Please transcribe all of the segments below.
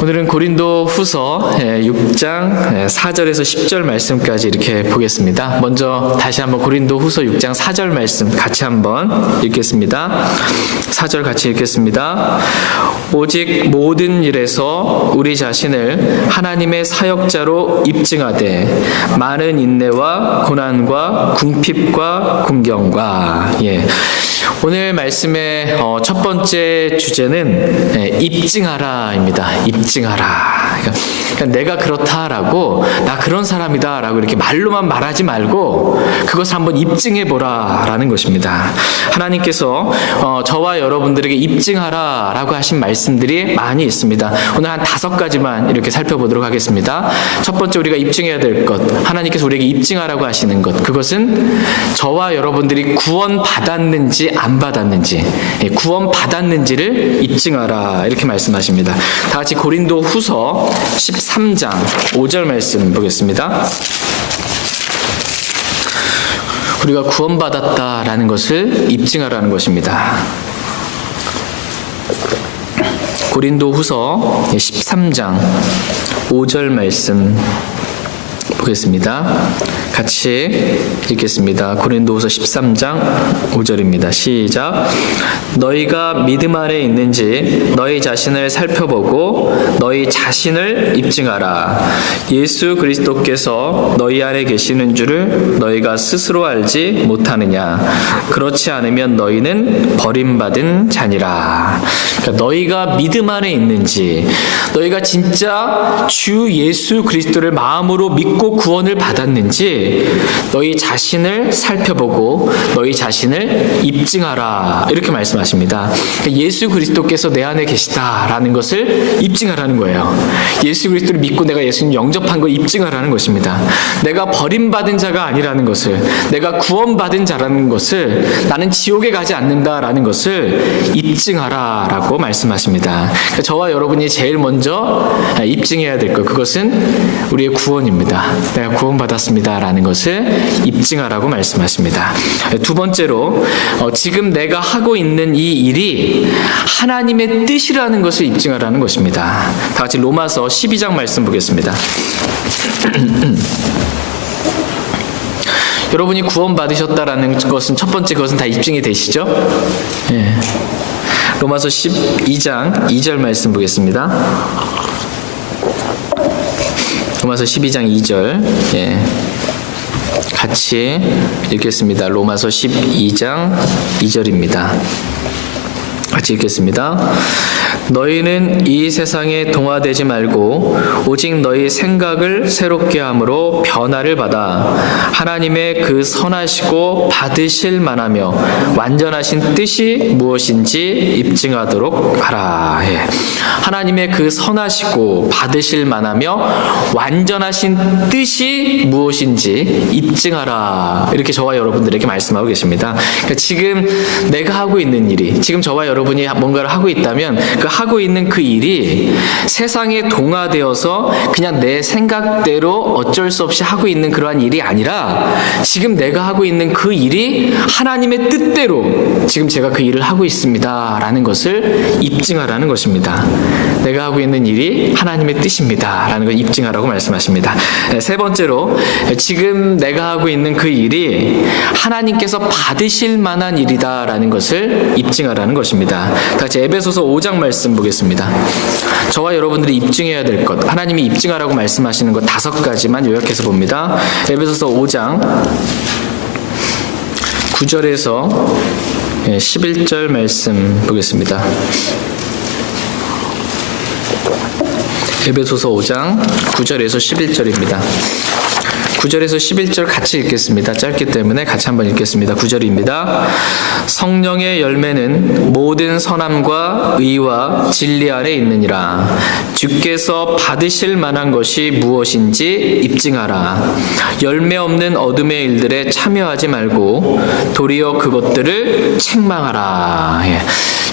오늘은 고린도 후서 6장 4절에서 10절 말씀까지 이렇게 보겠습니다. 먼저 다시 한번 고린도 후서 6장 4절 말씀 같이 한번 읽겠습니다. 4절 같이 읽겠습니다. 오직 모든 일에서 우리 자신을 하나님의 사역자로 입증하되 많은 인내와 고난과 궁핍과 공경과 오늘 말씀의 첫 번째 주제는 입증하라입니다. 입증하라. 그러니까 내가 그렇다라고 나 그런 사람이다라고 이렇게 말로만 말하지 말고 그것을 한번 입증해보라라는 것입니다. 하나님께서 저와 여러분들에게 입증하라라고 하신 말씀들이 많이 있습니다. 오늘 한 5가지만 이렇게 살펴보도록 하겠습니다. 첫 번째 우리가 입증해야 될 것, 하나님께서 우리에게 입증하라고 하시는 것, 그것은 저와 여러분들이 구원 받았는지 안 받았는지, 구원 받았는지를 입증하라 이렇게 말씀하십니다. 다 같이 고린도 후서 13장 5절 말씀 보겠습니다. 우리가 구원받았다라는 것을 입증하라는 것입니다. 고린도 후서 13장 5절 말씀 보겠습니다. 같이 읽겠습니다. 고린도후서 13장 5절입니다. 시작. 너희가 믿음 아래 있는지 너희 자신을 살펴보고 너희 자신을 입증하라. 예수 그리스도께서 너희 안에 계시는 줄을 너희가 스스로 알지 못하느냐. 그렇지 않으면 너희는 버림받은 자니라. 그러니까 너희가 믿음 안에 있는지, 너희가 진짜 주 예수 그리스도를 마음으로 믿고 구원을 받았는지 너희 자신을 살펴보고 너희 자신을 입증하라 이렇게 말씀하십니다. 예수 그리스도께서 내 안에 계시다라는 것을 입증하라는 거예요. 예수 그리스도를 믿고 내가 예수님 영접한 걸 입증하라는 것입니다. 내가 버림받은 자가 아니라는 것을, 내가 구원받은 자라는 것을, 나는 지옥에 가지 않는다라는 것을 입증하라라고 말씀하십니다. 저와 여러분이 제일 먼저 입증해야 될 것, 그것은 우리의 구원입니다. 내가 구원받았습니다라는 것을 입증하라고 말씀하십니다. 두 번째로 지금 내가 하고 있는 이 일이 하나님의 뜻이라는 것을 입증하라는 것입니다. 다 같이 로마서 12장 말씀 보겠습니다. 여러분이 구원받으셨다라는 것은 첫 번째 그것은 다 입증이 되시죠? 로마서 12장 2절 말씀 보겠습니다. 로마서 12장 2절 같이 읽겠습니다. 로마서 12장 2절입니다. 같이 읽겠습니다. 너희는 이 세상에 동화되지 말고 오직 너희 생각을 새롭게 함으로 변화를 받아 하나님의 그 선하시고 받으실 만하며 완전하신 뜻이 무엇인지 입증하도록 하라. 하나님의 그 선하시고 받으실 만하며 완전하신 뜻이 무엇인지 입증하라. 이렇게 저와 여러분들에게 말씀하고 계십니다. 그러니까 지금 내가 하고 있는 일이, 지금 저와 여러분이 뭔가를 하고 있다면 그 하고 있는 그 일이 세상에 동화되어서 그냥 내 생각대로 어쩔 수 없이 하고 있는 그러한 일이 아니라 지금 내가 하고 있는 그 일이 하나님의 뜻대로 지금 제가 그 일을 하고 있습니다 라는 것을 입증하라는 것입니다. 내가 하고 있는 일이 하나님의 뜻입니다 라는 걸 입증하라고 말씀하십니다. 세 번째로 지금 내가 하고 있는 그 일이 하나님께서 받으실 만한 일이다 라는 것을 입증하라는 것입니다. 같이 에베소서 5장 말씀 보겠습니다. 저와 여러분들이 입증해야 될 것, 하나님이 입증하라고 말씀하시는 것 5가지만 요약해서 봅니다. 에베소서 5장 9절에서 11절 말씀 보겠습니다. 에베소서 5장 9절에서 11절입니다. 9절에서 11절 같이 읽겠습니다. 짧기 때문에 같이 한번 읽겠습니다. 9절입니다. 성령의 열매는 모든 선함과 의와 진리 안에 있느니라. 주께서 받으실 만한 것이 무엇인지 입증하라. 열매 없는 어둠의 일들에 참여하지 말고 도리어 그것들을 책망하라.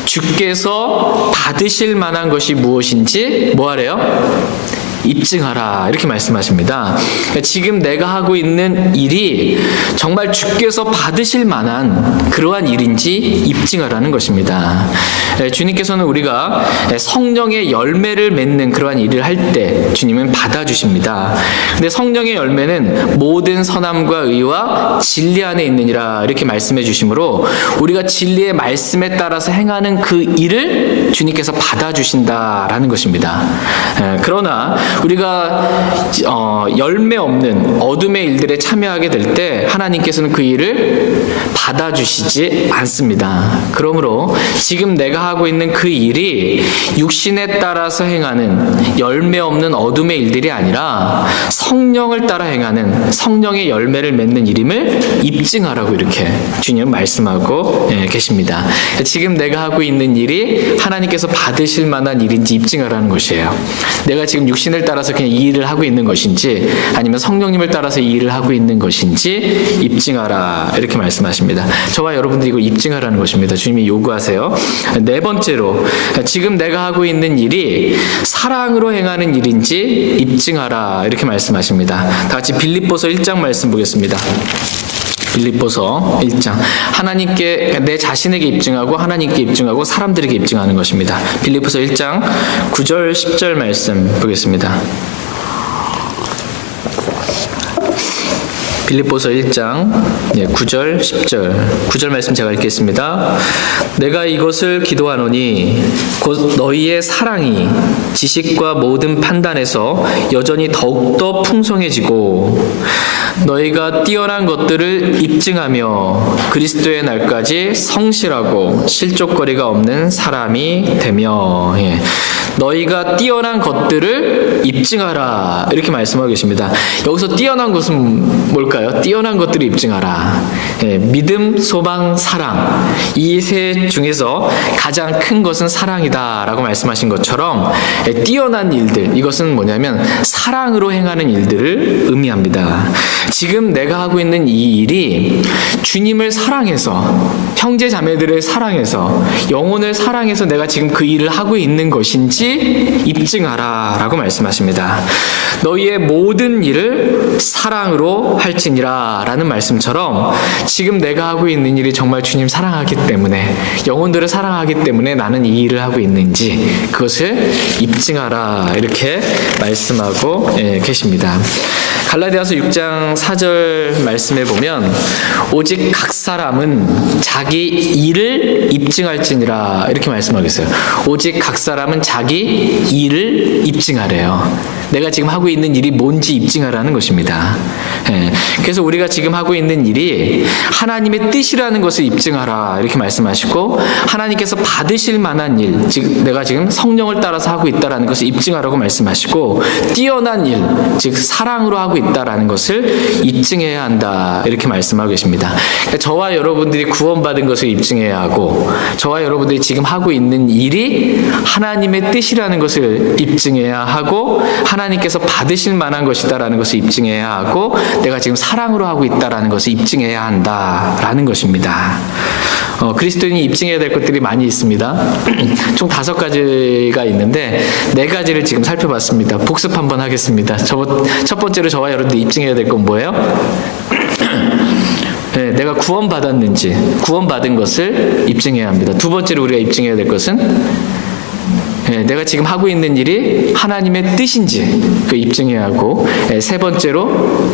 주께서 받으실 만한 것이 무엇인지 뭐 하래요? 입증하라 이렇게 말씀하십니다. 지금 내가 하고 있는 일이 정말 주께서 받으실 만한 그러한 일인지 입증하라는 것입니다. 주님께서는 우리가 성령의 열매를 맺는 그러한 일을 할 때 주님은 받아주십니다. 근데 성령의 열매는 모든 선함과 의와 진리 안에 있느니라 이렇게 말씀해 주시므로 우리가 진리의 말씀에 따라서 행하는 그 일을 주님께서 받아주신다라는 것입니다. 그러나 우리가 열매 없는 어둠의 일들에 참여하게 될 때 하나님께서는 그 일을 받아주시지 않습니다. 그러므로 지금 내가 하고 있는 그 일이 육신에 따라서 행하는 열매 없는 어둠의 일들이 아니라 성령을 따라 행하는 성령의 열매를 맺는 일임을 입증하라고 이렇게 주님은 말씀하고 계십니다. 지금 내가 하고 있는 일이 하나님께서 받으실 만한 일인지 입증하라는 것이에요. 내가 지금 육신을 따라서 그냥 이 일을 하고 있는 것인지 아니면 성령님을 따라서 이 일을 하고 있는 것인지 입증하라 이렇게 말씀하십니다. 저와 여러분들이 이걸 입증하라는 것입니다. 주님이 요구하세요. 네 번째로 지금 내가 하고 있는 일이 사랑으로 행하는 일인지 입증하라 이렇게 말씀하십니다. 다 같이 빌립보서 1장 말씀 보겠습니다. 빌립보서 1장 하나님께 내 자신에게 입증하고 하나님께 입증하고 사람들에게 입증하는 것입니다. 빌립보서 1장 9절 10절 말씀 보겠습니다. 빌립보서 1장 9절 10절 9절 말씀 제가 읽겠습니다. 내가 이것을 기도하노니 곧 너희의 사랑이 지식과 모든 판단에서 여전히 더욱더 풍성해지고 너희가 뛰어난 것들을 입증하며 그리스도의 날까지 성실하고 실족거리가 없는 사람이 되며 너희가 뛰어난 것들을 입증하라 이렇게 말씀하고 계십니다. 여기서 뛰어난 것은 뭘까요? 뛰어난 것들을 입증하라. 믿음, 소망, 사랑 이 세 중에서 가장 큰 것은 사랑이다 라고 말씀하신 것처럼 뛰어난 일들 이것은 뭐냐면 사랑으로 행하는 일들을 의미합니다. 지금 내가 하고 있는 이 일이 주님을 사랑해서 형제 자매들을 사랑해서 영혼을 사랑해서 내가 지금 그 일을 하고 있는 것인지 입증하라 라고 말씀하십니다. 너희의 모든 일을 사랑으로 할지니라 라는 말씀처럼 지금 내가 하고 있는 일이 정말 주님 사랑하기 때문에 영혼들을 사랑하기 때문에 나는 이 일을 하고 있는지 그것을 입증하라 이렇게 말씀하고 계십니다. 갈라디아서 6장 4절 말씀에 보면 오직 각 사람은 자기 일을 입증할지니라 이렇게 말씀하고 있어요. 오직 각 사람은 자기 일을 입증하래요. 내가 지금 하고 있는 일이 뭔지 입증하라는 것입니다. 그래서 우리가 지금 하고 있는 일이 하나님의 뜻이라는 것을 입증하라 이렇게 말씀하시고 하나님께서 받으실 만한 일, 즉 내가 지금 성령을 따라서 하고 있다라는 것을 입증하라고 말씀하시고 뛰어난 일, 즉 사랑으로 하고 있다라는 것을 입증해야 한다 이렇게 말씀하고 계십니다. 그러니까 저와 여러분들이 구원받은 것을 입증해야 하고 저와 여러분들이 지금 하고 있는 일이 하나님의 뜻이라는 것을 입증해야 하고 하나님께서 받으실 만한 것이다라는 것을 입증해야 하고 내가 지금 사랑으로 하고 있다라는 것을 입증해야 한다라는 것입니다. 그리스도인이 입증해야 될 것들이 많이 있습니다. 총 5가지가 있는데 4가지를 지금 살펴봤습니다. 복습 한번 하겠습니다. 첫 번째로 저와 여러분들이 입증해야 될 건 뭐예요? 내가 구원받았는지 구원받은 것을 입증해야 합니다. 두 번째로 우리가 입증해야 될 것은 내가 지금 하고 있는 일이 하나님의 뜻인지 그 입증해야 하고 세 번째로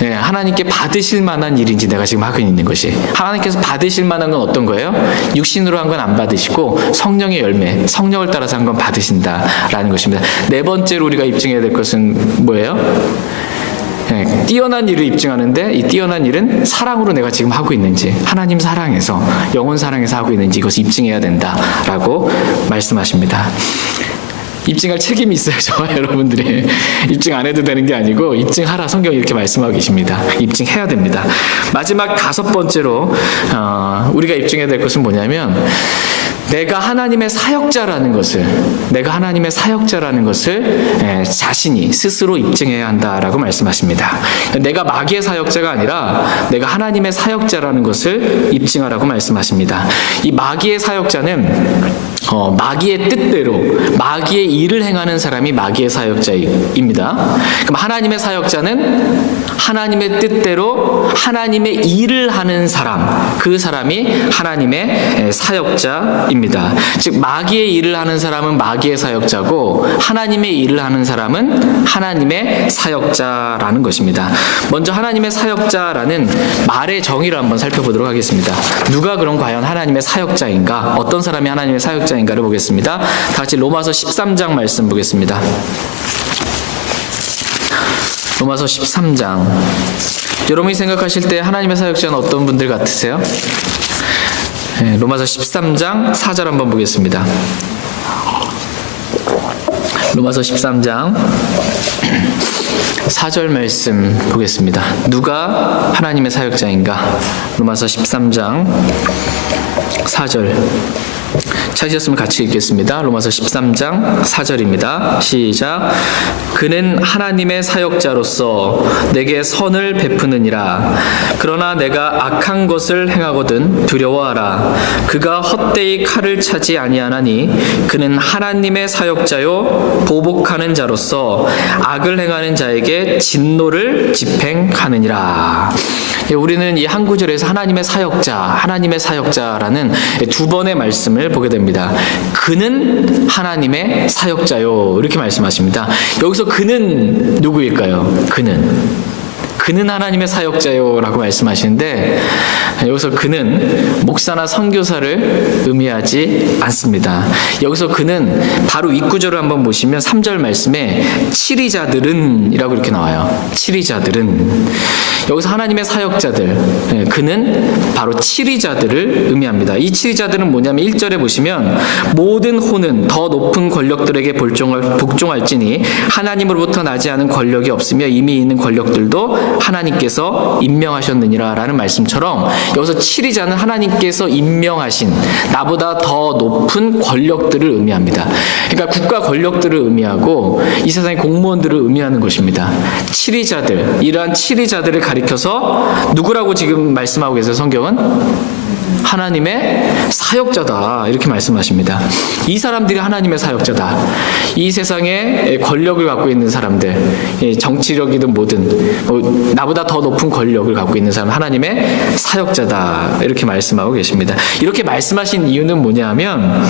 하나님께 받으실 만한 일인지 내가 지금 하고 있는 것이 하나님께서 받으실 만한 건 어떤 거예요? 육신으로 한 건 안 받으시고 성령의 열매, 성령을 따라서 한 건 받으신다라는 것입니다. 네 번째로 우리가 입증해야 될 것은 뭐예요? 뛰어난 일을 입증하는데 이 뛰어난 일은 사랑으로 내가 지금 하고 있는지 하나님 사랑해서 영혼 사랑해서 하고 있는지 이것을 입증해야 된다라고 말씀하십니다. 입증할 책임이 있어요. 저와 여러분들이 입증 안 해도 되는 게 아니고 입증하라 성경이 이렇게 말씀하고 계십니다. 입증해야 됩니다. 마지막 5번째로 우리가 입증해야 될 것은 뭐냐면 내가 하나님의 사역자라는 것을 자신이 스스로 입증해야 한다라고 말씀하십니다. 내가 마귀의 사역자가 아니라 내가 하나님의 사역자라는 것을 입증하라고 말씀하십니다. 이 마귀의 사역자는 마귀의 뜻대로 마귀의 일을 행하는 사람이 마귀의 사역자입니다. 그럼 하나님의 사역자는 하나님의 뜻대로 하나님의 일을 하는 사람, 그 사람이 하나님의 사역자입니다. 즉 마귀의 일을 하는 사람은 마귀의 사역자고 하나님의 일을 하는 사람은 하나님의 사역자라는 것입니다. 먼저 하나님의 사역자라는 말의 정의를 한번 살펴보도록 하겠습니다. 누가 그럼 과연 하나님의 사역자인가? 어떤 사람이 하나님의 사역자인가를 보겠습니다. 다 같이 로마서 13장 말씀 보겠습니다. 로마서 13장. 여러분이 생각하실 때 하나님의 사역자는 어떤 분들 같으세요? 로마서 13장 4절 한번 보겠습니다. 로마서 13장 4절 말씀 보겠습니다. 누가 하나님의 사역자인가? 로마서 13장 4절. 찾으셨으면 같이 읽겠습니다. 로마서 13장 4절입니다. 시작. 그는 하나님의 사역자로서 내게 선을 베푸느니라. 그러나 내가 악한 것을 행하거든 두려워하라. 그가 헛되이 칼을 차지 아니하나니 그는 하나님의 사역자요 보복하는 자로서 악을 행하는 자에게 진노를 집행하느니라. 우리는 이 한 구절에서 하나님의 사역자라는 두 번의 말씀을 보게 됩니다. 그는 하나님의 사역자요 이렇게 말씀하십니다. 여기서 그는 누구일까요? 그는 하나님의 사역자요 라고 말씀하시는데 여기서 그는 목사나 선교사를 의미하지 않습니다. 여기서 그는 바로 윗구절을 한번 보시면 3절 말씀에 치리자들은 이라고 이렇게 나와요. 치리자들은. 여기서 하나님의 사역자들, 그는 바로 치리자들을 의미합니다. 이 치리자들은 뭐냐면 1절에 보시면 모든 호는 더 높은 권력들에게 복종할지니 하나님으로부터 나지 않은 권력이 없으며 이미 있는 권력들도 하나님께서 임명하셨느니라 라는 말씀처럼 여기서 치리자는 하나님께서 임명하신 나보다 더 높은 권력들을 의미합니다. 그러니까 국가 권력들을 의미하고 이 세상의 공무원들을 의미하는 것입니다. 치리자들, 이러한 치리자들을 가리켜서 누구라고 지금 말씀하고 계세요? 성경은? 하나님의 사역자다 이렇게 말씀하십니다. 이 사람들이 하나님의 사역자다. 이 세상에 권력을 갖고 있는 사람들, 정치력이든 뭐든 나보다 더 높은 권력을 갖고 있는 사람 하나님의 사역자다 이렇게 말씀하고 계십니다. 이렇게 말씀하신 이유는 뭐냐면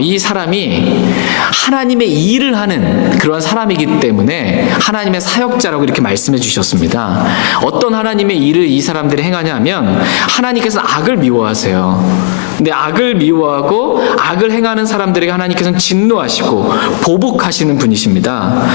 이 사람이 하나님의 일을 하는 그런 사람이기 때문에 하나님의 사역자라고 이렇게 말씀해 주셨습니다. 어떤 하나님의 일을 이 사람들이 행하냐 하면 하나님께서 악을 미워하세요. 근데 악을 미워하고 악을 행하는 사람들에게 하나님께서는 진노하시고 보복하시는 분이십니다.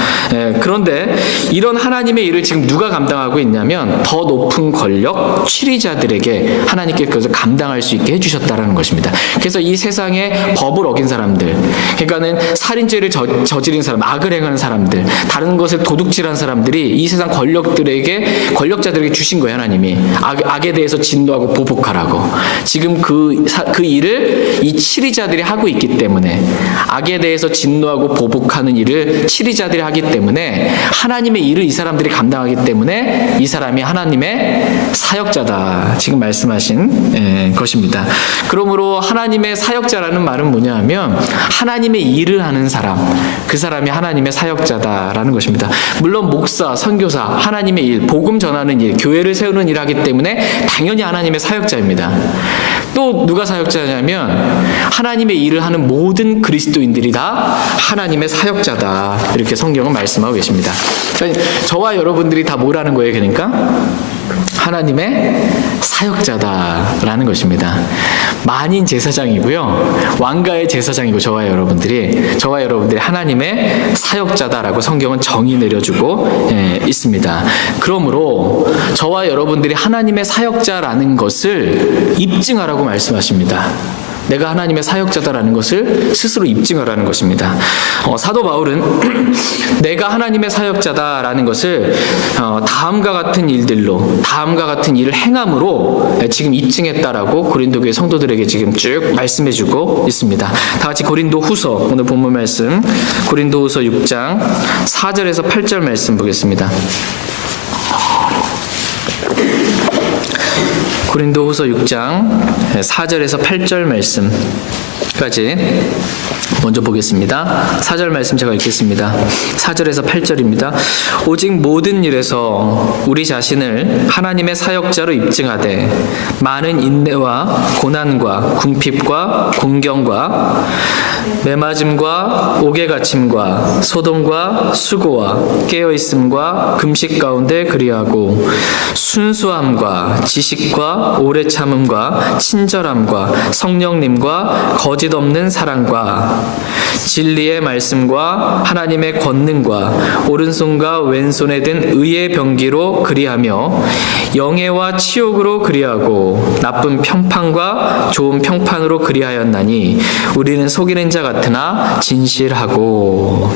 그런데 이런 하나님의 일을 지금 누가 감당하고 있냐면 더 높은 권력, 치리자들에게 하나님께서 감당할 수 있게 해주셨다라는 것입니다. 그래서 이 세상에 법을 어긴 사람들, 그러니까는 살인죄를 저지른 사람, 악을 행하는 사람들, 다른 것을 도둑질한 사람들이 이 세상 권력자들에게 주신 거예요. 하나님이 악에 대해서 진노하고 보복하라고. 지금 그 일을 이 치리자들이 하고 있기 때문에 악에 대해서 진노하고 보복하는 일을 치리자들이 하기 때문에 하나님의 일을 이 사람들이 감당하기 때문에 이 사람이 하나님의 사역자다. 지금 말씀하신 것입니다. 그러므로 하나님의 사역자라는 말은 뭐냐 하면 하나님의 일을 하는 사람, 그 사람이 하나님의 사역자다라는 것입니다. 물론 목사, 선교사, 하나님의 일, 복음 전하는 일, 교회를 세우는 일 하기 때문에 당연히 하나님의 사역자입니다. 또 누가 사역자냐면 하나님의 일을 하는 모든 그리스도인들이 다 하나님의 사역자다. 이렇게 성경은 말씀하고 계십니다. 그러니까 저와 여러분들이 다 뭐라는 거예요? 그러니까 하나님의 사역자다라는 것입니다. 만인 제사장이고요. 왕가의 제사장이고 저와 여러분들이 하나님의 사역자다라고 성경은 정의 내려주고 있습니다. 그러므로 저와 여러분들이 하나님의 사역자라는 것을 입증하라고 말씀하십니다. 내가 하나님의 사역자다라는 것을 스스로 입증하라는 것입니다. 사도 바울은 내가 하나님의 사역자다라는 것을 다음과 같은 일을 행함으로 지금 입증했다라고 고린도교회 성도들에게 지금 쭉 말씀해주고 있습니다. 다 같이 고린도후서, 오늘 본문 말씀 고린도후서 6장 4절에서 8절 말씀 보겠습니다. 고린도후서 6장 4절에서 8절 말씀 까지 먼저 보겠습니다. 4절 말씀 제가 읽겠습니다. 4절에서 8절입니다. 오직 모든 일에서 우리 자신을 하나님의 사역자로 입증하되 많은 인내와 고난과 궁핍과 공경과 매맞음과 옥에 갇힘과 소동과 수고와 깨어있음과 금식 가운데 그리하고 순수함과 지식과 오래 참음과 친절함과 성령님과 거짓 없는 사랑과 진리의 말씀과 하나님의 권능과 오른손과 왼손에 든 의의 병기로 그리하며 영예와 치욕으로 그리하고 나쁜 평판과 좋은 평판으로 그리하였나니 우리는 속이는 자 같으나 진실하고.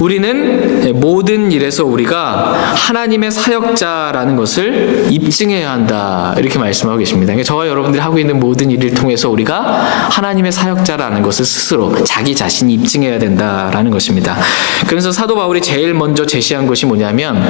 우리는 모든 일에서 우리가 하나님의 사역자라는 것을 입증해야 한다, 이렇게 말씀하고 계십니다. 그러니까 저와 여러분들이 하고 있는 모든 일을 통해서 우리가 하나님의 사역자라는 것을 스스로 자기 자신이 입증해야 된다라는 것입니다. 그래서 사도 바울이 제일 먼저 제시한 것이 뭐냐면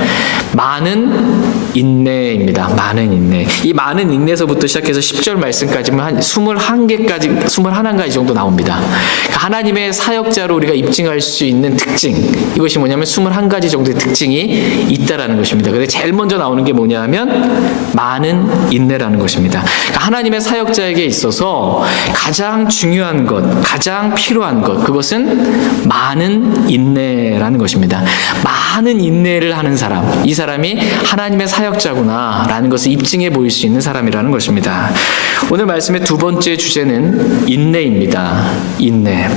많은 인내입니다. 많은 인내. 이 많은 인내에서부터 시작해서 10절 말씀까지면 한 21가지 정도 나옵니다. 그러니까 하나님의 사역자로 우리가 입증할 수 있는 특징, 이것이 뭐냐면 21가지 정도의 특징이 있다라는 것입니다. 근데 제일 먼저 나오는 게 뭐냐면 많은 인내라는 것입니다. 그러니까 하나님의 사역자에게 있어서 가장 중요한 것, 가장 필요한 것, 그것은 많은 인내라는 것입니다. 많은 인내를 하는 사람, 이 사람이 하나님의 사역자구나 라는 것을 입증해 보일 수 있는 사람이라는 것입니다. 오늘 말씀의 두 번째 주제는 인내입니다. 인내.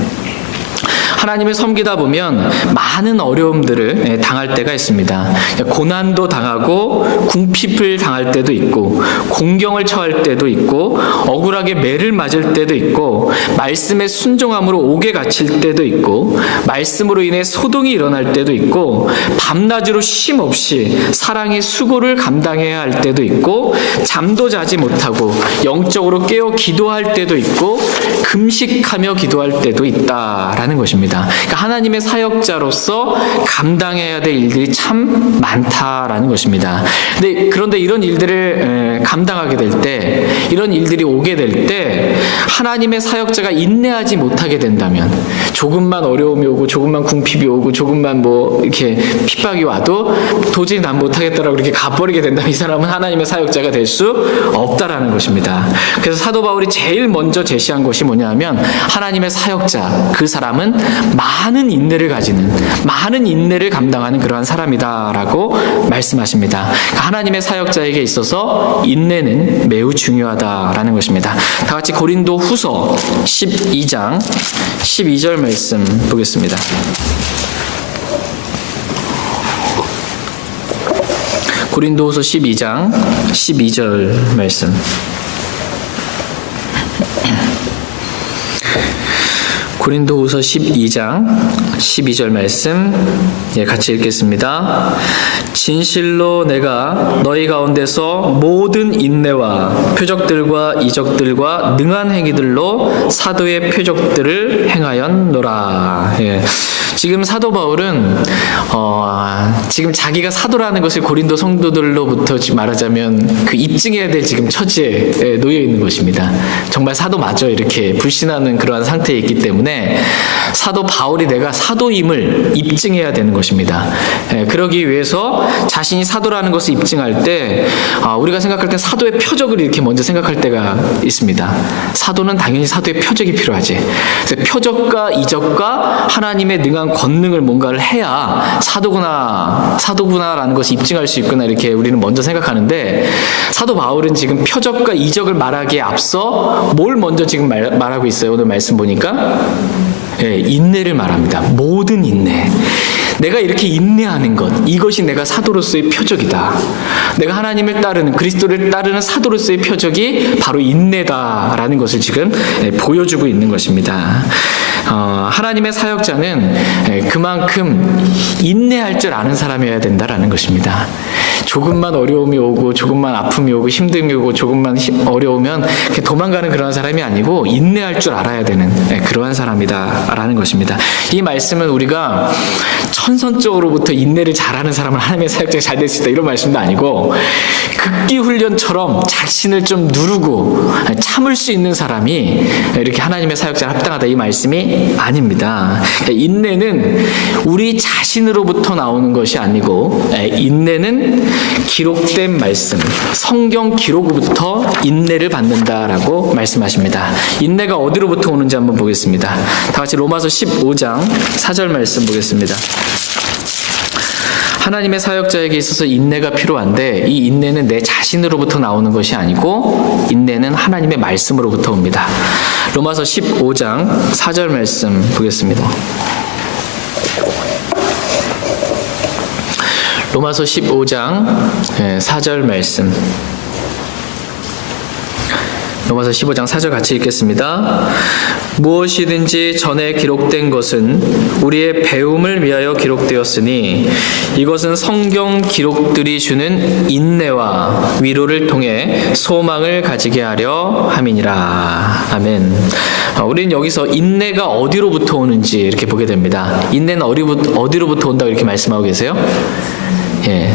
하나님을 섬기다 보면 많은 어려움들을 당할 때가 있습니다. 고난도 당하고 궁핍을 당할 때도 있고 공경을 처할 때도 있고 억울하게 매를 맞을 때도 있고 말씀의 순종함으로 옥에 갇힐 때도 있고 말씀으로 인해 소동이 일어날 때도 있고 밤낮으로 쉼 없이 사랑의 수고를 감당해야 할 때도 있고 잠도 자지 못하고 영적으로 깨어 기도할 때도 있고 금식하며 기도할 때도 있다라는 것입니다. 그러니까 하나님의 사역자로서 감당해야 될 일들이 참 많다라는 것입니다. 그런데 이런 일들을 감당하게 될 때, 이런 일들이 오게 될 때 하나님의 사역자가 인내하지 못하게 된다면, 조금만 어려움이 오고 조금만 궁핍이 오고 조금만 이렇게 핍박이 와도 도저히 난 못하겠다라고 이렇게 가버리게 된다면 이 사람은 하나님의 사역자가 될 수 없다라는 것입니다. 그래서 사도 바울이 제일 먼저 제시한 것이 뭐냐면 하나님의 사역자, 그 사람은 많은 인내를 가지는, 많은 인내를 감당하는 그러한 사람이다라고 말씀하십니다. 그러니까 하나님의 사역자에게 있어서 인내는 매우 중요하다라는 것입니다. 다 같이 고린도 후서 12장 12절 말씀 보겠습니다. 고린도후서 12장 12절 말씀. 고린도후서 12장 12절 말씀 같이 읽겠습니다. 진실로 내가 너희 가운데서 모든 인내와 표적들과 이적들과 능한 행위들로 사도의 표적들을 행하였노라. 지금 사도 바울은 지금 자기가 사도라는 것을 고린도 성도들로부터 말하자면 그 입증해야 될 지금 처지에 놓여 있는 것입니다. 정말 사도 맞아 이렇게 불신하는 그러한 상태에 있기 때문에 사도 바울이 내가 사도임을 입증해야 되는 것입니다. 그러기 위해서 자신이 사도라는 것을 입증할 때 우리가 생각할 때 사도의 표적을 이렇게 먼저 생각할 때가 있습니다. 사도는 당연히 사도의 표적이 필요하지. 그래서 표적과 이적과 하나님의 능한 권능을 뭔가를 해야 사도구나라는 것을 입증할 수 있구나 이렇게 우리는 먼저 생각하는데, 사도 바울은 지금 표적과 이적을 말하기에 앞서 뭘 먼저 지금 말하고 있어요? 오늘 말씀 보니까 인내를 말합니다. 모든 인내. 내가 이렇게 인내하는 것, 이것이 내가 사도로서의 표적이다. 내가 하나님을 따르는, 그리스도를 따르는 사도로서의 표적이 바로 인내다라는 것을 지금 보여주고 있는 것입니다. 하나님의 사역자는 그만큼 인내할 줄 아는 사람이어야 된다라는 것입니다. 조금만 어려움이 오고 조금만 아픔이 오고 힘듦이 오고 조금만 어려우면 이렇게 도망가는 그런 사람이 아니고 인내할 줄 알아야 되는 그러한 사람이다라는 것입니다. 이 말씀은 우리가 천선적으로부터 인내를 잘하는 사람은 하나님의 사역자가 잘 될 수 있다 이런 말씀도 아니고 극기 훈련처럼 자신을 좀 누르고 참을 수 있는 사람이 이렇게 하나님의 사역자에 합당하다 이 말씀이 아닙니다. 인내는 우리 자신으로부터 나오는 것이 아니고 인내는 기록된 말씀, 성경 기록으로부터 인내를 받는다라고 말씀하십니다. 인내가 어디로부터 오는지 한번 보겠습니다. 다 같이 로마서 15장 4절 말씀 보겠습니다. 하나님의 사역자에게 있어서 인내가 필요한데 이 인내는 내 자신으로부터 나오는 것이 아니고 인내는 하나님의 말씀으로부터 옵니다. 로마서 15장 4절 말씀 보겠습니다. 로마서 15장 4절 말씀. 로마서 15장 4절 같이 읽겠습니다. 무엇이든지 전에 기록된 것은 우리의 배움을 위하여 기록되었으니 이것은 성경 기록들이 주는 인내와 위로를 통해 소망을 가지게 하려 함이니라. 아멘. 우리는 여기서 인내가 어디로부터 오는지 이렇게 보게 됩니다. 인내는 어디로부터 온다고 이렇게 말씀하고 계세요?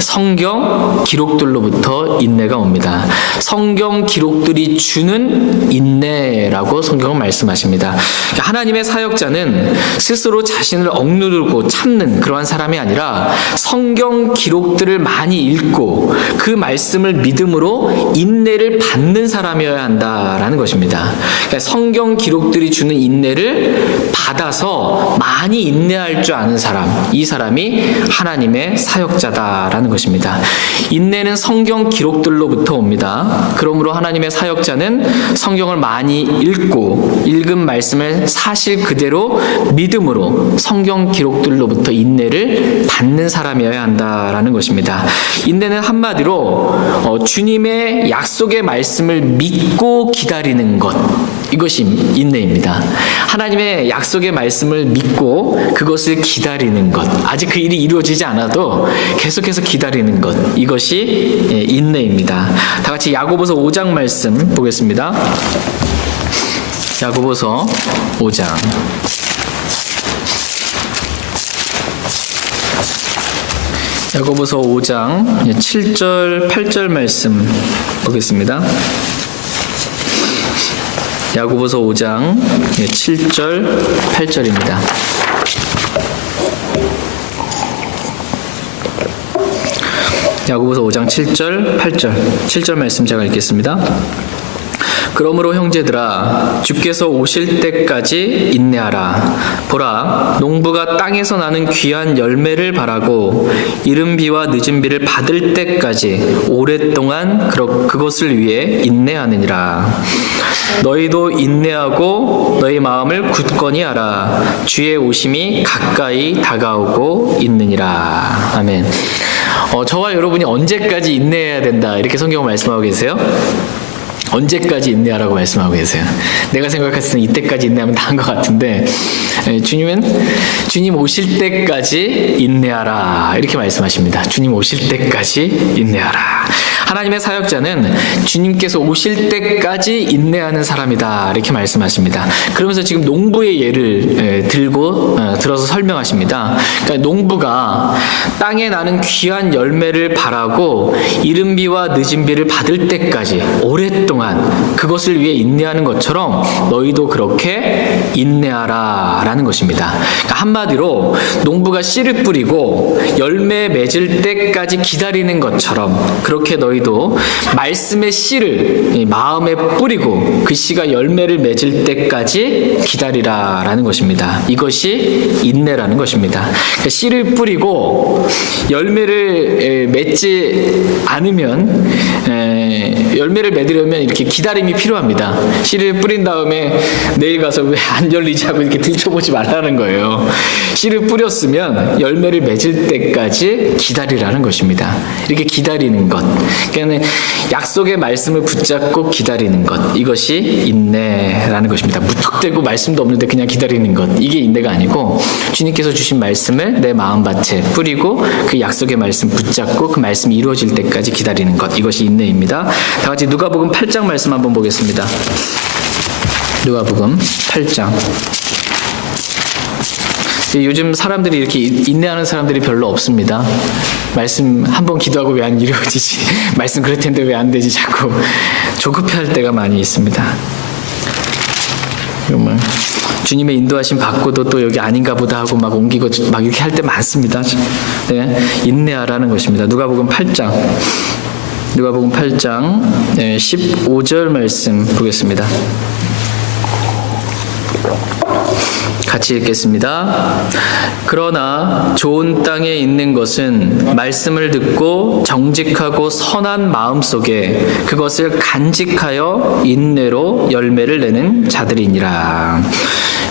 성경 기록들로부터 인내가 옵니다. 성경 기록들이 주는 인내라고 성경은 말씀하십니다. 하나님의 사역자는 스스로 자신을 억누르고 참는 그러한 사람이 아니라 성경 기록들을 많이 읽고 그 말씀을 믿음으로 인내를 받는 사람이어야 한다라는 것입니다. 성경 기록들이 주는 인내를 받아서 많이 인내할 줄 아는 사람, 이 사람이 하나님의 사역자다 라는 것입니다. 인내는 성경 기록들로부터 옵니다. 그러므로 하나님의 사역자는 성경을 많이 읽고 읽은 말씀을 사실 그대로 믿음으로 성경 기록들로부터 인내를 받는 사람이어야 한다라는 것입니다. 인내는 한마디로 주님의 약속의 말씀을 믿고 기다리는 것, 이것이 인내입니다. 하나님의 약속의 말씀을 믿고 그것을 기다리는 것, 아직 그 일이 이루어지지 않아도 계속해서 기다리는 것, 이것이 인내입니다. 다 같이 야고보서 5장 말씀 보겠습니다. 야고보서 5장 야고보서 5장 7절 8절 말씀 보겠습니다. 야고보서 5장 7절 8절입니다. 야고보서 5장 7절 8절 7절 말씀 제가 읽겠습니다. 그러므로 형제들아 주께서 오실 때까지 인내하라. 보라, 농부가 땅에서 나는 귀한 열매를 바라고 이른 비와 늦은 비를 받을 때까지 오랫동안 그것을 위해 인내하느니라. 너희도 인내하고 너희 마음을 굳건히 하라. 주의 오심이 가까이 다가오고 있느니라. 아멘. 저와 여러분이 언제까지 인내해야 된다 이렇게 성경을 말씀하고 계세요? 언제까지 인내하라고 말씀하고 계세요? 내가 생각했을 때 이때까지 인내하면 다 한 것 같은데 주님은 주님 오실 때까지 인내하라 이렇게 말씀하십니다. 주님 오실 때까지 인내하라. 하나님의 사역자는 주님께서 오실 때까지 인내하는 사람이다 이렇게 말씀하십니다. 그러면서 지금 농부의 예를 들어서 설명하십니다. 그러니까 농부가 땅에 나는 귀한 열매를 바라고 이른 비와 늦은 비를 받을 때까지 오랫동안 그것을 위해 인내하는 것처럼 너희도 그렇게 인내하라 라는 것입니다. 그러니까 한마디로 농부가 씨를 뿌리고 열매 맺을 때까지 기다리는 것처럼 그렇게 너희도 말씀의 씨를 마음에 뿌리고 그 씨가 열매를 맺을 때까지 기다리라 라는 것입니다. 이것이 인내라는 것입니다. 그러니까 씨를 뿌리고 열매를 맺지 않으면 열매를 맺으려면 이렇게 기다림이 필요합니다. 씨를 뿌린 다음에 내일 가서 왜 안 열리지 하고 이렇게 들춰보지 말라는 거예요. 씨를 뿌렸으면 열매를 맺을 때까지 기다리라는 것입니다. 이렇게 기다리는 것, 그러니까 약속의 말씀을 붙잡고 기다리는 것, 이것이 인내라는 것입니다. 무턱대고 말씀도 없는데 그냥 기다리는 것, 이게 인내가 아니고 주님께서 주신 말씀을 내 마음밭에 뿌리고 그 약속의 말씀 붙잡고 그 말씀이 이루어질 때까지 기다리는 것, 이것이 인내입니다. 다 같이 누가복음 8장 말씀 한번 보겠습니다. 누가복음 8장. 요즘 사람들이 이렇게 인내하는 사람들이 별로 없습니다. 말씀 한번 기도하고 왜 안 이루어지지? 말씀 그럴 텐데 왜 안 되지? 자꾸 조급해할 때가 많이 있습니다. 정말 주님의 인도하심 받고도 또 여기 아닌가 보다 하고 막 옮기고 막 이렇게 할 때 많습니다. 네, 인내하라는 것입니다. 누가복음 8장. 누가복음 8장 15절 말씀 보겠습니다. 같이 읽겠습니다. 그러나 좋은 땅에 있는 것은 말씀을 듣고 정직하고 선한 마음 속에 그것을 간직하여 인내로 열매를 내는 자들이니라.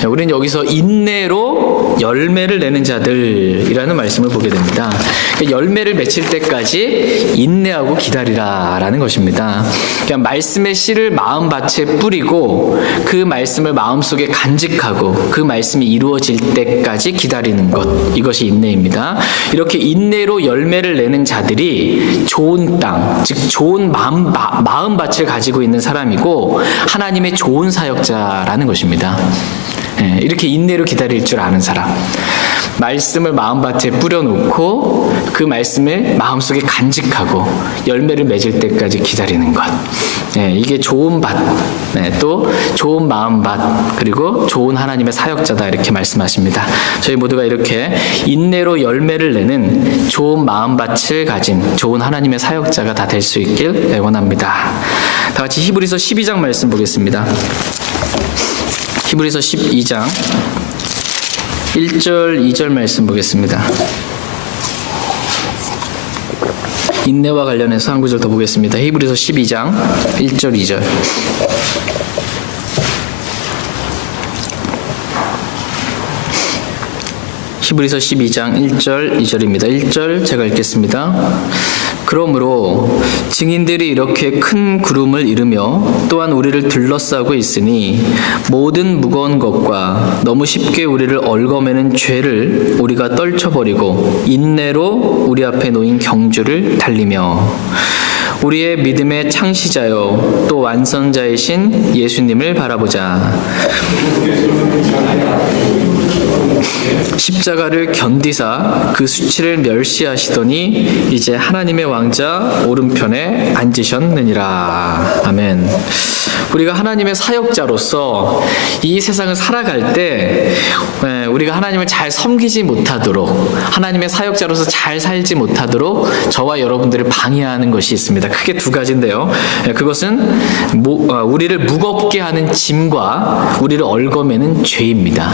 우리는 여기서 인내로 열매를 내는 자들이라는 말씀을 보게 됩니다. 열매를 맺힐 때까지 인내하고 기다리라라는 것입니다. 그냥 말씀의 씨를 마음밭에 뿌리고 그 말씀을 마음속에 간직하고 그 말씀이 이루어질 때까지 기다리는 것, 이것이 인내입니다. 이렇게 인내로 열매를 내는 자들이 좋은 땅, 즉 좋은 마음밭을 가지고 있는 사람이고 하나님의 좋은 사역자라는 것입니다. 이렇게 인내로 기다릴 줄 아는 사람, 말씀을 마음밭에 뿌려놓고 그 말씀을 마음속에 간직하고 열매를 맺을 때까지 기다리는 것, 이게 좋은 밭, 또 좋은 마음밭, 그리고 좋은 하나님의 사역자다, 이렇게 말씀하십니다. 저희 모두가 이렇게 인내로 열매를 내는 좋은 마음밭을 가진 좋은 하나님의 사역자가 다 될 수 있길 원합니다. 다 같이 히브리서 12장 말씀 보겠습니다. 히브리서 12장 1절 2절 말씀 보겠습니다. 인내와 관련해서 한 구절 더 보겠습니다. 히브리서 12장 1절 2절. 히브리서 12장 1절 2절입니다. 1절 제가 읽겠습니다. 그러므로 증인들이 이렇게 큰 구름을 이루며 또한 우리를 둘러싸고 있으니 모든 무거운 것과 너무 쉽게 우리를 얽어매는 죄를 우리가 떨쳐버리고 인내로 우리 앞에 놓인 경주를 달리며 우리의 믿음의 창시자요 또 완성자이신 예수님을 바라보자. 십자가를 견디사 그 수치를 멸시하시더니 이제 하나님의 왕자 오른편에 앉으셨느니라. 아멘. 우리가 하나님의 사역자로서 이 세상을 살아갈 때 우리가 하나님을 잘 섬기지 못하도록, 하나님의 사역자로서 잘 살지 못하도록 저와 여러분들을 방해하는 것이 있습니다. 크게 두 가지인데요. 그것은 우리를 무겁게 하는 짐과 우리를 얽어매는 죄입니다.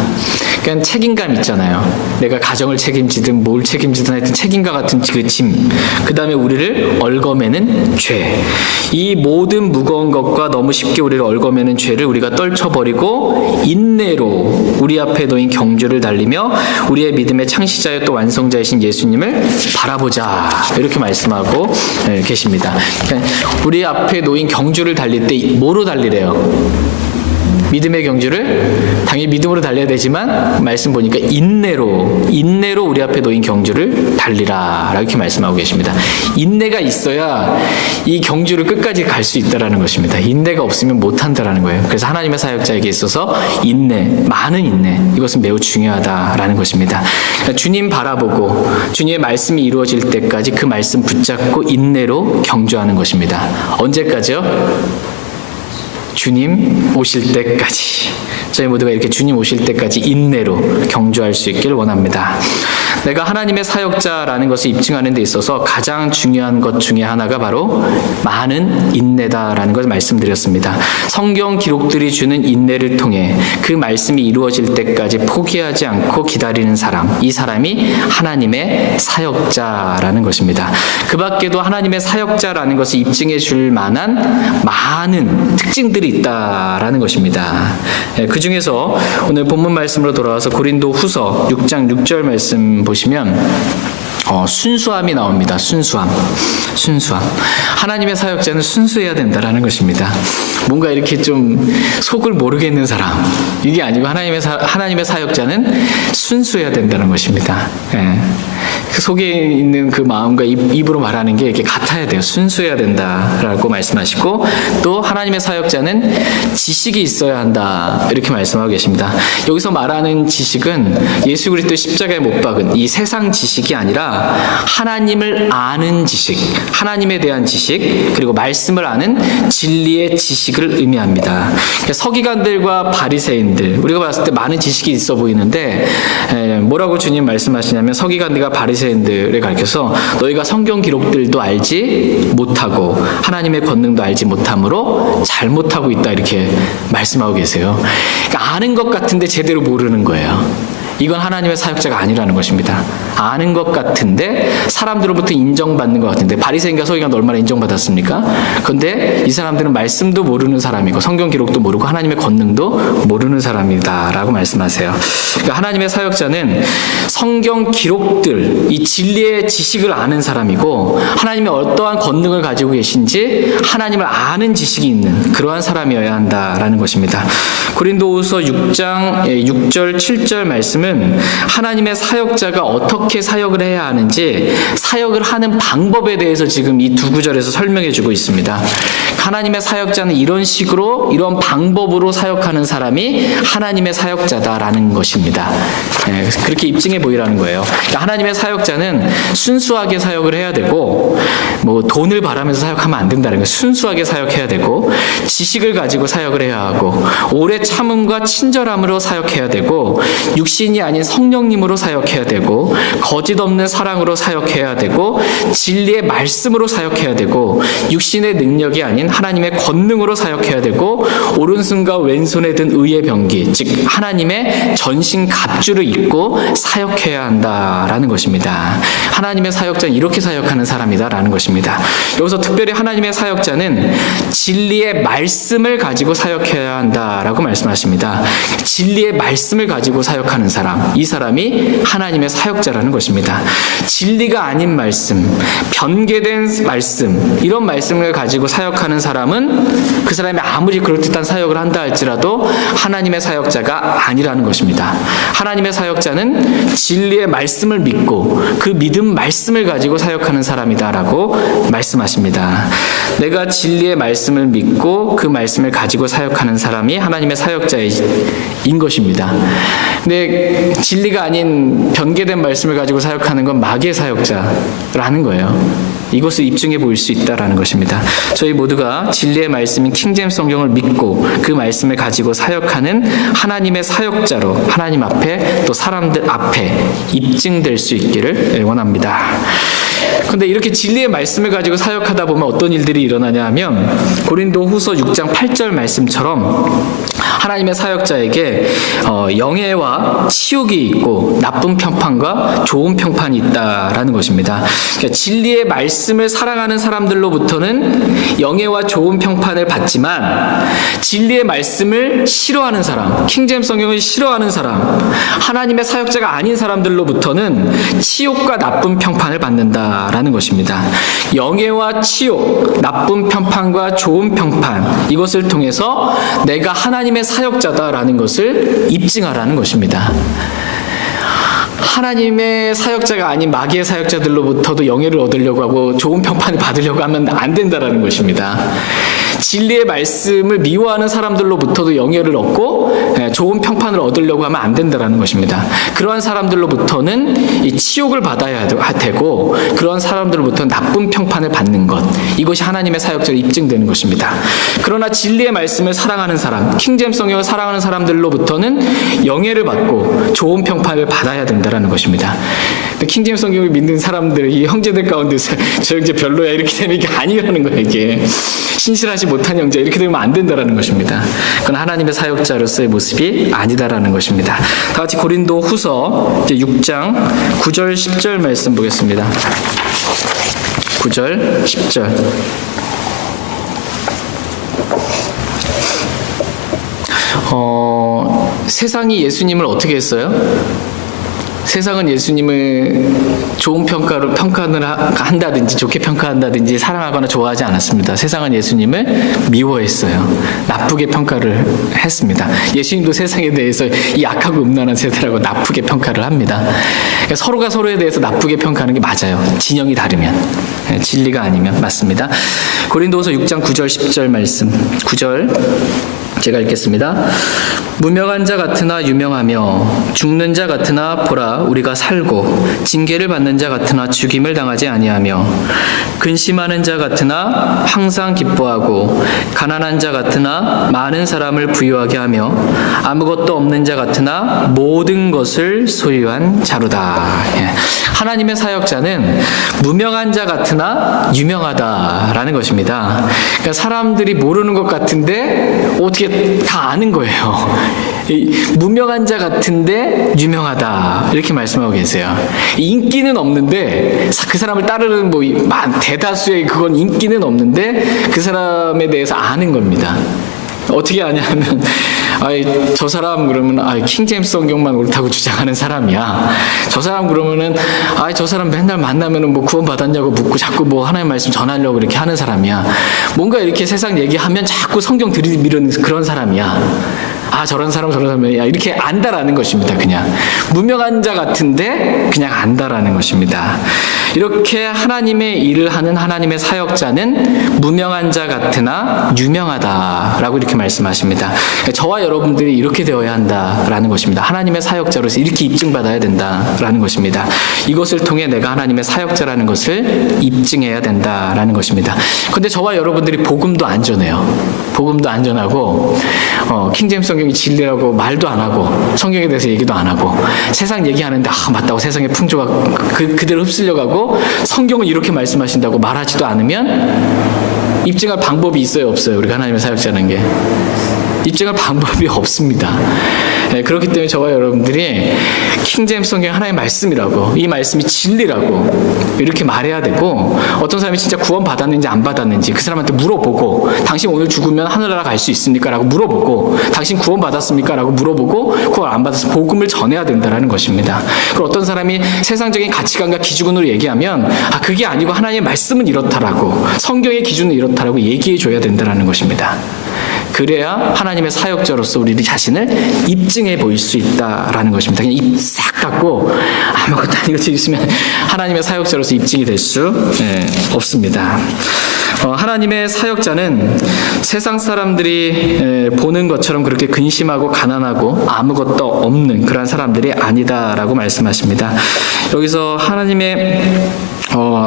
그러니까 책임감 있잖아요. 내가 가정을 책임지든 뭘 책임지든 하여튼 책임과 같은 그 짐, 그 다음에 우리를 얽어매는 죄, 이 모든 무거운 것과 너무 쉽게 우리를 얽어매는 죄를 우리가 떨쳐버리고 인내로 우리 앞에 놓인 경주를 달리며 우리의 믿음의 창시자여 또 완성자이신 예수님을 바라보자, 이렇게 말씀하고 계십니다. 그러니까 우리 앞에 놓인 경주를 달릴 때 뭐로 달리래요? 믿음의 경주를 당연히 믿음으로 달려야 되지만 말씀 보니까 인내로 우리 앞에 놓인 경주를 달리라, 이렇게 말씀하고 계십니다. 인내가 있어야 이 경주를 끝까지 갈 수 있다라는 것입니다. 인내가 없으면 못한다라는 거예요. 그래서 하나님의 사역자에게 있어서 인내, 많은 인내, 이것은 매우 중요하다라는 것입니다. 그러니까 주님 바라보고 주님의 말씀이 이루어질 때까지 그 말씀 붙잡고 인내로 경주하는 것입니다. 언제까지요? 주님 오실 때까지. 저희 모두가 이렇게 주님 오실 때까지 인내로 경주할 수 있기를 원합니다. 내가 하나님의 사역자라는 것을 입증하는 데 있어서 가장 중요한 것 중에 하나가 바로 많은 인내다라는 것을 말씀드렸습니다. 성경 기록들이 주는 인내를 통해 그 말씀이 이루어질 때까지 포기하지 않고 기다리는 사람, 이 사람이 하나님의 사역자라는 것입니다. 그 밖에도 하나님의 사역자라는 것을 입증해 줄 만한 많은 특징들이 있다라는 것입니다. 그 중에서 오늘 본문 말씀으로 돌아와서 고린도 후서 6장 6절 말씀 보시면 순수함이 나옵니다. 순수함. 하나님의 사역자는 순수해야 된다라는 것입니다. 뭔가 이렇게 좀 속을 모르겠는 사람, 이게 아니고 하나님의 사역자는 순수해야 된다는 것입니다. 예. 그 속에 있는 그 마음과 입으로 말하는 게 이렇게 같아야 돼요. 순수해야 된다라고 말씀하시고, 또 하나님의 사역자는 지식이 있어야 한다, 이렇게 말씀하고 계십니다. 여기서 말하는 지식은 예수 그리스도의 십자가에 못 박은 이 세상 지식이 아니라 하나님을 아는 지식, 하나님에 대한 지식, 그리고 말씀을 아는 진리의 지식을 의미합니다. 서기관들과 바리새인들, 우리가 봤을 때 많은 지식이 있어 보이는데 뭐라고 주님 말씀하시냐면, 서기관들과 바리새인들을 가르쳐서 너희가 성경 기록들도 알지 못하고 하나님의 권능도 알지 못함으로 잘못하고 있다, 이렇게 말씀하고 계세요. 그러니까 아는 것 같은데 제대로 모르는 거예요. 이건 하나님의 사역자가 아니라는 것입니다. 아는 것 같은데, 사람들로부터 인정받는 것 같은데, 바리새인과 서기관도 얼마나 인정받았습니까? 그런데 이 사람들은 말씀도 모르는 사람이고 성경 기록도 모르고 하나님의 권능도 모르는 사람이다라고 말씀하세요. 그러니까 하나님의 사역자는 성경 기록들, 이 진리의 지식을 아는 사람이고, 하나님의 어떠한 권능을 가지고 계신지 하나님을 아는 지식이 있는 그러한 사람이어야 한다라는 것입니다. 고린도후서 6장 6절 7절 말씀은 하나님의 사역자가 어떻게 사역을 해야 하는지, 사역을 하는 방법에 대해서 지금 이 두 구절에서 설명해 주고 있습니다. 하나님의 사역자는 이런 식으로, 이런 방법으로 사역하는 사람이 하나님의 사역자다라는 것입니다. 그렇게 입증해 보이라는 거예요. 그러니까 하나님의 사역자는 순수하게 사역을 해야 되고, 뭐 돈을 바라면서 사역하면 안 된다는 거예요. 순수하게 사역해야 되고, 지식을 가지고 사역을 해야 하고, 오래 참음과 친절함으로 사역해야 되고, 육신이 아닌 성령님으로 사역해야 되고, 거짓 없는 사랑으로 사역해야 되고, 진리의 말씀으로 사역해야 되고, 육신의 능력이 아닌 하나님의 권능으로 사역해야 되고, 오른손과 왼손에 든 의의 병기, 즉 하나님의 전신 갑주를 입고 사역해야 한다라는 것입니다. 하나님의 사역자는 이렇게 사역하는 사람이다라는 것입니다. 여기서 특별히 하나님의 사역자는 진리의 말씀을 가지고 사역해야 한다라고 말씀하십니다. 진리의 말씀을 가지고 사역하는 사람, 이 사람이 하나님의 사역자라는 것입니다. 진리가 아닌 말씀, 변개된 말씀, 이런 말씀을 가지고 사역하는 사람은 그 사람이 아무리 그럴듯한 사역을 한다 할지라도 하나님의 사역자가 아니라는 것입니다. 하나님의 사역자는 진리의 말씀을 믿고 그 믿음 말씀을 가지고 사역하는 사람이다라고 말씀하십니다. 내가 진리의 말씀을 믿고 그 말씀을 가지고 사역하는 사람이 하나님의 사역자인 것입니다. 근데 진리가 아닌 변개된 말씀을 가지고 사역하는 건 마귀의 사역자라는 거예요. 이것을 입증해 보일 수 있다라는 것입니다. 저희 모두가 진리의 말씀인 킹제임스 성경을 믿고 그 말씀을 가지고 사역하는 하나님의 사역자로 하나님 앞에 또 사람들 앞에 입증될 수 있기를 원합니다. 그런데 이렇게 진리의 말씀을 가지고 사역하다 보면 어떤 일들이 일어나냐 하면, 고린도 후서 6장 8절 말씀처럼 하나님의 사역자에게 영예와 치욕이 있고 나쁜 평판과 좋은 평판이 있다라는 것입니다. 그러니까 진리의 말씀을 사랑하는 사람들로부터는 영예와 좋은 평판을 받지만, 진리의 말씀을 싫어하는 사람, 킹제임스 성경을 싫어하는 사람, 하나님의 사역자가 아닌 사람들로부터는 치욕과 나쁜 평판을 받는다라는 것입니다. 영예와 치욕, 나쁜 평판과 좋은 평판, 이것을 통해서 내가 하나님의 사역자다라는 것을 입증하라는 것입니다. 하나님의 사역자가 아닌 마귀의 사역자들로부터도 영예를 얻으려고 하고 좋은 평판을 받으려고 하면 안 된다라는 것입니다. 진리의 말씀을 미워하는 사람들로부터도 영예를 얻고 좋은 평판을 얻으려고 하면 안 된다라는 것입니다. 그러한 사람들로부터는 이 치욕을 받아야 되고, 그러한 사람들로부터는 나쁜 평판을 받는 것, 이것이 하나님의 사역자로 입증되는 것입니다. 그러나 진리의 말씀을 사랑하는 사람, 킹제임스 성경을 사랑하는 사람들로부터는 영예를 받고 좋은 평판을 받아야 된다라는 것입니다. 근데 킹제임스 성경을 믿는 사람들, 이 형제들 가운데서 저 형제 별로야 이렇게 되는 게 아니라는 거예요. 이게 신실하지 못한 형제 이렇게 되면 안 된다라는 것입니다. 그건 하나님의 사역자로서의 모습이 아니다라는 것입니다. 다 같이 고린도 후서 6장 9절 10절 말씀 보겠습니다. 9절 10절. 세상이 예수님을 어떻게 했어요? 세상은 예수님을 좋은 평가를 한다든지 좋게 평가한다든지 사랑하거나 좋아하지 않았습니다. 세상은 예수님을 미워했어요. 나쁘게 평가를 했습니다. 예수님도 세상에 대해서 이 악하고 음란한 세대라고 나쁘게 평가를 합니다. 그러니까 서로가 서로에 대해서 나쁘게 평가하는 게 맞아요. 진영이 다르면. 진리가 아니면 맞습니다. 고린도후서 6장 9절 10절 말씀. 9절 제가 읽겠습니다. 무명한 자 같으나 유명하며 죽는 자 같으나 보라 우리가 살고 징계를 받는 자 같으나 죽임을 당하지 아니하며 근심하는 자 같으나 항상 기뻐하고 가난한 자 같으나 많은 사람을 부유하게 하며 아무것도 없는 자 같으나 모든 것을 소유한 자로다. 예. 하나님의 사역자는 무명한 자 같으나 유명하다라는 것입니다. 그러니까 사람들이 모르는 것 같은데 어떻게 다 아는 거예요. 무명한 자 같은데 유명하다 이렇게 말씀하고 계세요. 인기는 없는데 그 사람을 따르는 대다수의 그건 인기는 없는데 그 사람에 대해서 아는 겁니다. 어떻게 아냐면 저 사람 그러면 킹제임스 성경만 옳다고 주장하는 사람이야. 저 사람 그러면은 저 사람 맨날 만나면은 구원 받았냐고 묻고 자꾸 하나님 말씀 전하려고 이렇게 하는 사람이야. 뭔가 이렇게 세상 얘기하면 자꾸 성경 들이미는 그런 사람이야. 저런 사람이야 이렇게 안다라는 것입니다. 그냥 무명한 자 같은데 그냥 안다라는 것입니다. 이렇게 하나님의 일을 하는 하나님의 사역자는 무명한 자 같으나 유명하다라고 이렇게 말씀하십니다. 저와 여러분들이 이렇게 되어야 한다라는 것입니다. 하나님의 사역자로서 이렇게 입증받아야 된다라는 것입니다. 이것을 통해 내가 하나님의 사역자라는 것을 입증해야 된다라는 것입니다. 그런데 저와 여러분들이 복음도 안 전해요. 복음도 안 전하고 킹제임스 성경이 진리라고 말도 안 하고 성경에 대해서 얘기도 안 하고 세상 얘기하는데 맞다고 세상의 풍조가 그대로 흡수려고 하고 성경은 이렇게 말씀하신다고 말하지도 않으면 입증할 방법이 있어요 없어요? 우리가 하나님의 사역자라는 게 입증할 방법이 없습니다. 그렇기 때문에 저와 여러분들이 킹제임스 성경 하나의 말씀이라고 이 말씀이 진리라고 이렇게 말해야 되고 어떤 사람이 진짜 구원 받았는지 안 받았는지 그 사람한테 물어보고 당신 오늘 죽으면 하늘나라 갈 수 있습니까? 라고 물어보고 당신 구원 받았습니까? 라고 물어보고 구원 안 받아서 복음을 전해야 된다는 것입니다. 그리고 어떤 사람이 세상적인 가치관과 기준으로 얘기하면 그게 아니고 하나님의 말씀은 이렇다라고 성경의 기준은 이렇다라고 얘기해 줘야 된다는 것입니다. 그래야 하나님의 사역자로서 우리 자신을 입증해 보일 수 있다라는 것입니다. 그냥 입 싹 닫고 아무것도 아니고 있으면 하나님의 사역자로서 입증이 될 수 없습니다. 하나님의 사역자는 세상 사람들이 보는 것처럼 그렇게 근심하고 가난하고 아무것도 없는 그런 사람들이 아니다라고 말씀하십니다. 여기서 하나님의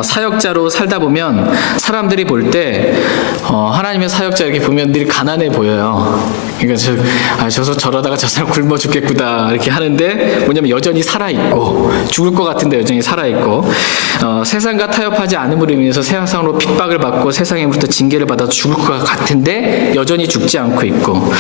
사역자로 살다 보면 사람들이 볼 때 하나님의 사역자 이렇게 보면 늘 가난해 보여요. 그러니까 저러다가 저 사람 굶어 죽겠구나 이렇게 하는데 뭐냐면 여전히 살아있고 죽을 것 같은데 여전히 살아있고 세상과 타협하지 않음으로 인해서 세상으로 핍박을 받고 세상에부터 징계를 받아 죽을 것 같은데 여전히 죽지 않고 있고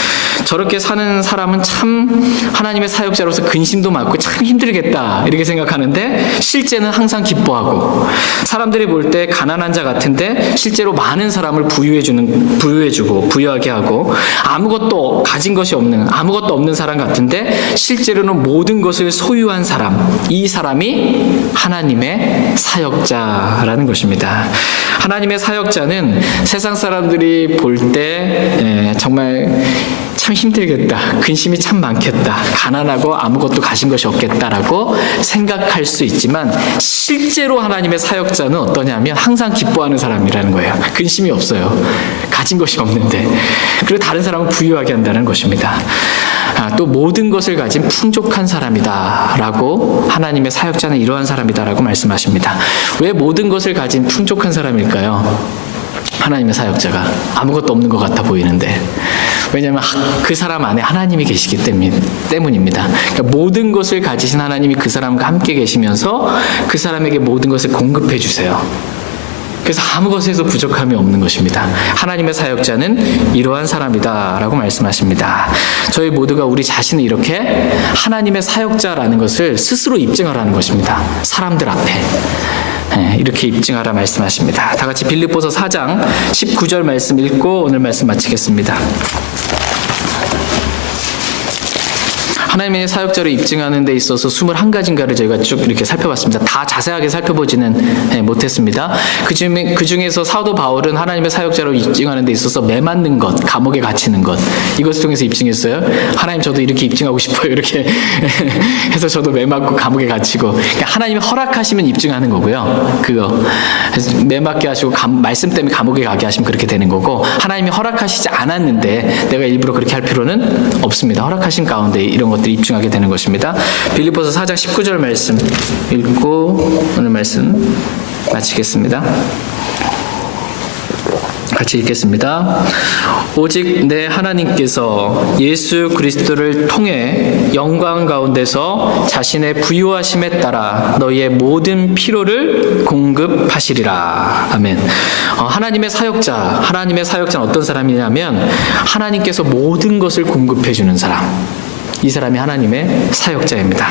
저렇게 사는 사람은 참 하나님의 사역자로서 근심도 많고 참 힘들겠다 이렇게 생각하는데 실제는 항상 기뻐하고 사람들이 볼 때 가난한 자 같은데 실제로 많은 사람을 부유해주고 부유하게 하고 아무것도 가진 것이 없는 아무것도 없는 사람 같은데 실제로는 모든 것을 소유한 사람 이 사람이 하나님의 사역자라는 것입니다. 하나님의 사역자는 세상 사람들이 볼 때 정말 참 힘들겠다. 근심이 참 많겠다. 가난하고 아무것도 가진 것이 없겠다라고 생각할 수 있지만 실제로 하나님의 사역자는 어떠냐면 항상 기뻐하는 사람이라는 거예요. 근심이 없어요. 가진 것이 없는데. 그리고 다른 사람을 부유하게 한다는 것입니다. 또 모든 것을 가진 풍족한 사람이다 라고 하나님의 사역자는 이러한 사람이다 라고 말씀하십니다. 왜 모든 것을 가진 풍족한 사람일까요? 하나님의 사역자가 아무것도 없는 것 같아 보이는데, 왜냐하면 그 사람 안에 하나님이 계시기 때문입니다. 그러니까 모든 것을 가지신 하나님이 그 사람과 함께 계시면서 그 사람에게 모든 것을 공급해 주세요. 그래서 아무 것에서 부족함이 없는 것입니다. 하나님의 사역자는 이러한 사람이다라고 말씀하십니다. 저희 모두가 우리 자신을 이렇게 하나님의 사역자라는 것을 스스로 입증하라는 것입니다. 사람들 앞에. 이렇게 입증하라 말씀하십니다. 다 같이 빌립보서 4장 19절 말씀 읽고 오늘 말씀 마치겠습니다. 하나님의 사역자를 입증하는 데 있어서 21가지인가를 저희가 쭉 이렇게 살펴봤습니다. 다 자세하게 살펴보지는 못했습니다. 그 중에서 사도 바울은 하나님의 사역자로 입증하는 데 있어서 매 맞는 것, 감옥에 갇히는 것, 이것을 통해서 입증했어요. 하나님 저도 이렇게 입증하고 싶어요. 이렇게 해서 저도 매 맞고 감옥에 갇히고, 그러니까 하나님이 허락하시면 입증하는 거고요. 그거 매 맞게 하시고 말씀 때문에 감옥에 가게 하시면 그렇게 되는 거고, 하나님이 허락하시지 않았는데 내가 일부러 그렇게 할 필요는 없습니다. 허락하신 가운데 이런 것 입증하게 되는 것입니다. 빌립보서 4장 19절 말씀 읽고 오늘 말씀 마치겠습니다. 같이 읽겠습니다. 오직 내 하나님께서 예수 그리스도를 통해 영광 가운데서 자신의 부유하심에 따라 너희의 모든 필요를 공급하시리라. 아멘. 하나님의 사역자는 어떤 사람이냐면 하나님께서 모든 것을 공급해 주는 사람. 이 사람이 하나님의 사역자입니다.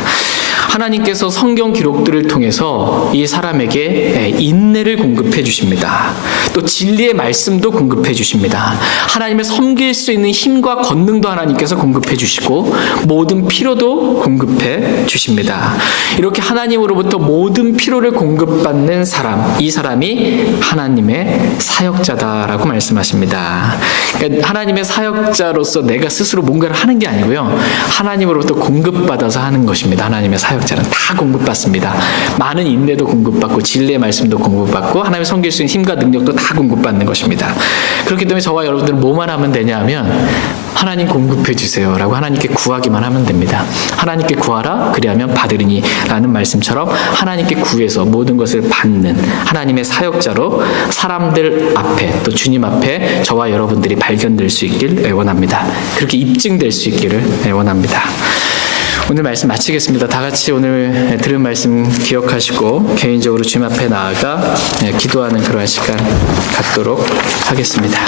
하나님께서 성경 기록들을 통해서 이 사람에게 인내를 공급해 주십니다. 또 진리의 말씀도 공급해 주십니다. 하나님을 섬길 수 있는 힘과 권능도 하나님께서 공급해 주시고 모든 필요도 공급해 주십니다. 이렇게 하나님으로부터 모든 필요를 공급받는 사람, 이 사람이 하나님의 사역자다라고 말씀하십니다. 그러니까 하나님의 사역자로서 내가 스스로 뭔가를 하는 게 아니고요. 하나님으로부터 공급받아서 하는 것입니다. 하나님의 사역자는 다 공급받습니다. 많은 인내도 공급받고 진리의 말씀도 공급받고 하나님을 섬길 수 있는 힘과 능력도 다 공급받는 것입니다. 그렇기 때문에 저와 여러분들은 뭐만 하면 되냐면 하나님 공급해 주세요 라고 하나님께 구하기만 하면 됩니다. 하나님께 구하라 그리하면 받으리니 라는 말씀처럼 하나님께 구해서 모든 것을 받는 하나님의 사역자로 사람들 앞에 또 주님 앞에 저와 여러분들이 발견될 수 있길 원합니다. 그렇게 입증될 수 있기를 원합니다. 오늘 말씀 마치겠습니다. 다 같이 오늘 들은 말씀 기억하시고 개인적으로 주님 앞에 나아가 기도하는 그러한 시간 갖도록 하겠습니다.